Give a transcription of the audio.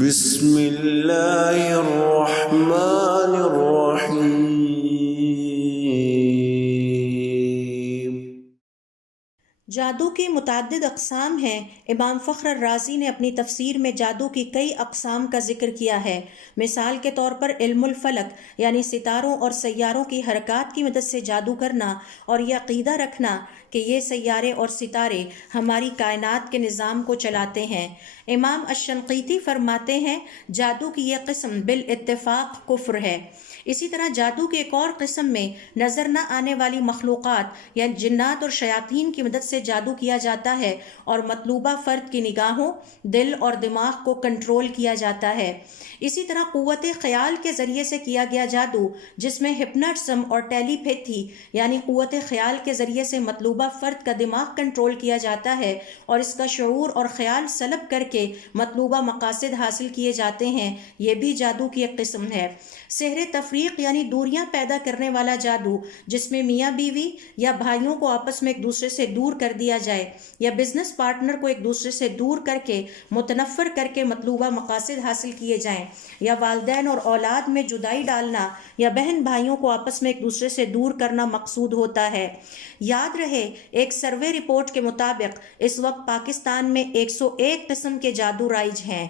بسم اللہ الرحمن الرحیم۔ جادو کی متعدد اقسام ہیں۔ امام فخر الرازی نے اپنی تفسیر میں جادو کی کئی اقسام کا ذکر کیا ہے۔ مثال کے طور پر علم الفلک یعنی ستاروں اور سیاروں کی حرکات کی مدد سے جادو کرنا اور یہ عقیدہ رکھنا کہ یہ سیارے اور ستارے ہماری کائنات کے نظام کو چلاتے ہیں۔ امام الشنقیطی فرماتے ہیں جادو کی یہ قسم بالاتفاق کفر ہے۔ اسی طرح جادو کی ایک اور قسم میں نظر نہ آنے والی مخلوقات یا جنات اور شیاطین کی مدد سے جادو کیا جاتا ہے اور مطلوبہ فرد کی نگاہوں، دل اور دماغ کو کنٹرول کیا جاتا ہے۔ اسی طرح قوت خیال کے ذریعے سے کیا گیا جادو جس میں ہپناٹزم اور ٹیلی پیتھی یعنی قوت خیال کے ذریعے سے مطلوبہ فرد کا دماغ کنٹرول کیا جاتا ہے اور اس کا شعور اور خیال سلب کر کے مطلوبہ مقاصد حاصل کیے جاتے ہیں، یہ بھی جادو کی ایک قسم ہے۔ سحر تفریق یعنی دوریاں پیدا کرنے والا جادو جس میں میاں بیوی یا بھائیوں کو آپس میں ایک دوسرے سے دور کر دیا جائے یا بزنس پارٹنر کو ایک دوسرے سے دور کر کے متنفر کر کے مطلوبہ مقاصد حاصل کیے جائیں، یا والدین اور اولاد میں جدائی ڈالنا یا بہن بھائیوں کو آپس میں ایک دوسرے سے دور کرنا مقصود ہوتا ہے۔ یاد رہے ایک سروے رپورٹ کے مطابق اس وقت پاکستان میں 101 قسم کے جادو رائج ہیں۔